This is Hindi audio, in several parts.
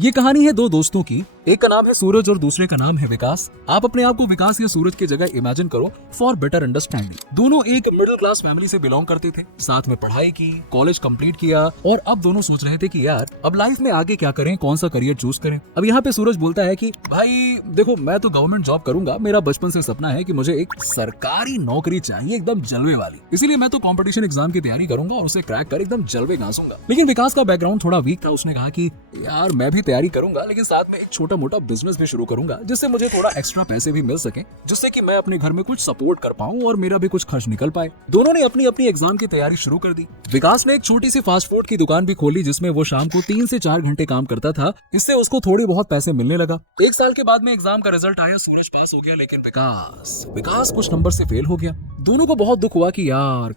ये कहानी है दो दोस्तों की। एक का नाम है सूरज और दूसरे का नाम है विकास। आप अपने आप को विकास या सूरज की जगह इमेजिन करो फॉर बेटर अंडरस्टैंडिंग। दोनों एक मिडिल क्लास फैमिली से बिलोंग करते थे, साथ में पढ़ाई की, कॉलेज कंप्लीट किया और अब दोनों सोच रहे थे कि यार अब लाइफ में आगे क्या करें, कौन सा करियर चूज करें। अब यहाँ पे सूरज बोलता है कि भाई देखो मैं तो गवर्नमेंट जॉब करूंगा, मेरा बचपन से सपना है कि मुझे एक सरकारी नौकरी चाहिए एकदम जलवे वाली, इसीलिए मैं तो कंपटीशन एग्जाम की तैयारी करूंगा और उसे क्रैक कर एकदम जलवे घासूंगा। लेकिन विकास का बैकग्राउंड थोड़ा वीक था। उसने कहा कि यार मैं भी तैयारी करूंगा लेकिन साथ में एक छोटा मोटा बिजनेस भी शुरू करूंगा जिससे मुझे थोड़ा एक्स्ट्रा पैसे भी मिल सके, जिससे कि मैं अपने घर में कुछ सपोर्ट कर पाऊं और मेरा भी कुछ खर्च निकल पाए। दोनों ने अपनी अपनी एग्जाम की तैयारी शुरू कर दी। विकास ने एक छोटी सी फास्ट फूड की दुकान भी खोली जिसमें वो शाम को 3 से 4 घंटे काम करता था। इससे उसको थोड़ी बहुत पैसे मिलने लगा। 1 साल के बाद में एग्जाम का रिजल्ट आया, सूरज पास हो गया लेकिन विकास कुछ नंबर से फेल हो गया। दोनों को बहुत दुख हुआ कि यार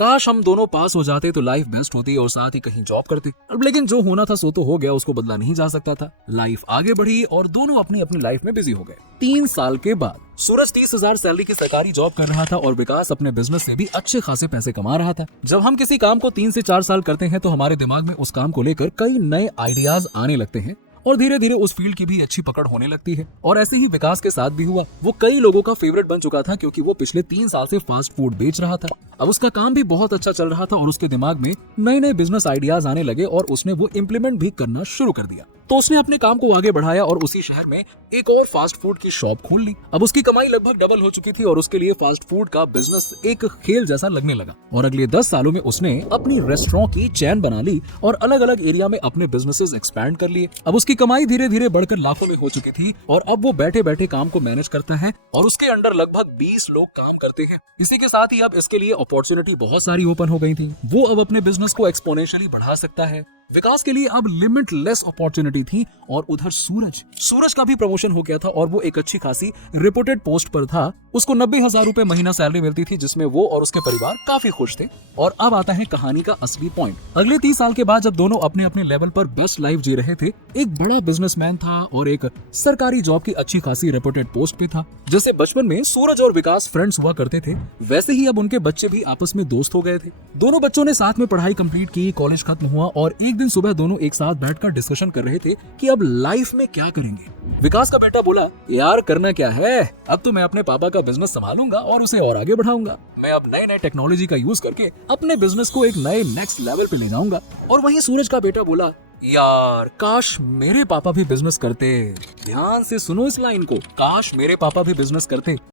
काश हम दोनों पास हो जाते तो लाइफ बेस्ट होती और साथ ही कहीं जॉब करते। अब लेकिन जो होना था सो तो हो गया, उसको बदला नहीं जा सकता था। लाइफ आगे बढ़ी और दोनों अपनी अपनी लाइफ में बिजी हो गए। 3 साल के बाद सूरज 30,000 सैलरी की सरकारी जॉब कर रहा था और विकास अपने बिजनेस से भी अच्छे खासे पैसे कमा रहा था। जब हम किसी काम को 3 से 4 साल करते हैं तो हमारे दिमाग में उस काम को लेकर कई नए आइडियाज आने लगते हैं और धीरे धीरे उस फील्ड की भी अच्छी पकड़ होने लगती है। और ऐसे ही विकास के साथ भी हुआ। वो कई लोगों का फेवरेट बन चुका था क्योंकि वो पिछले 3 साल से फास्ट फूड बेच रहा था। अब उसका काम भी बहुत अच्छा चल रहा था और उसके दिमाग में नए नए बिजनेस आइडियाज आने लगे और उसने वो इम्प्लीमेंट भी करना शुरू कर दिया। तो उसने अपने काम को आगे बढ़ाया और उसी शहर में एक और फास्ट फूड की शॉप खोल ली। अब उसकी कमाई लगभग डबल हो चुकी थी और उसके लिए फास्ट फूड का बिजनेस एक खेल जैसा लगने लगा। और अगले 10 सालों में उसने अपनी रेस्टोरेंट की चेन बना ली और अलग अलग एरिया में अपने बिजनेसेस एक्सपैंड कर लिए। अब उसकी कमाई धीरे धीरे बढ़कर लाखों में हो चुकी थी और अब वो बैठे बैठे काम को मैनेज करता है और उसके अंडर लगभग 20 लोग काम करते हैं। इसी के साथ ही अब इसके लिए अपॉर्चुनिटी बहुत सारी ओपन हो गई थी। वो अब अपने बिजनेस को एक्सपोनेंशियली बढ़ा सकता है। विकास के लिए अब लिमिटलेस अपॉर्चुनिटी थी और उधर सूरज का भी प्रमोशन हो गया था और वो एक अच्छी खासी रिपोर्टेड पोस्ट पर था। उसको 90,000 रुपए महीना सैलरी मिलती थी जिसमें वो और उसके परिवार काफी खुश थे। और अब आता है कहानी का असली पॉइंट। अगले 30 साल के बाद जब दोनों अपने अपने लेवल पर बेस्ट लाइफ जी रहे थे, एक बड़ा बिजनेसमैन था और एक सरकारी जॉब की अच्छी खासी रिपोर्टेड पोस्ट पे था। जैसे बचपन में सूरज और विकास फ्रेंड्स हुआ करते थे, वैसे ही अब उनके बच्चे भी आपस में दोस्त हो गए थे। दोनों बच्चों ने साथ में पढ़ाई कंप्लीट की, कॉलेज खत्म हुआ और एक दिन सुबह दोनों एक साथ बैठकर डिस्कशन कर रहे थे कि अब लाइफ में क्या करेंगे। विकास का बेटा बोला, यार करना क्या है, अब तो मैं अपने पापा का बिजनेस संभालूंगा और उसे और आगे बढ़ाऊंगा। मैं अब नए नए टेक्नोलॉजी का यूज करके अपने बिजनेस को एक नए नेक्स्ट लेवल पे ले जाऊंगा। और वहीं सूरज का बेटा बोला, यार काश मेरे पापा भी बिजनेस करते। ध्यान से सुनो इस लाइन को, काश मेरे पापा भी बिजनेस करते।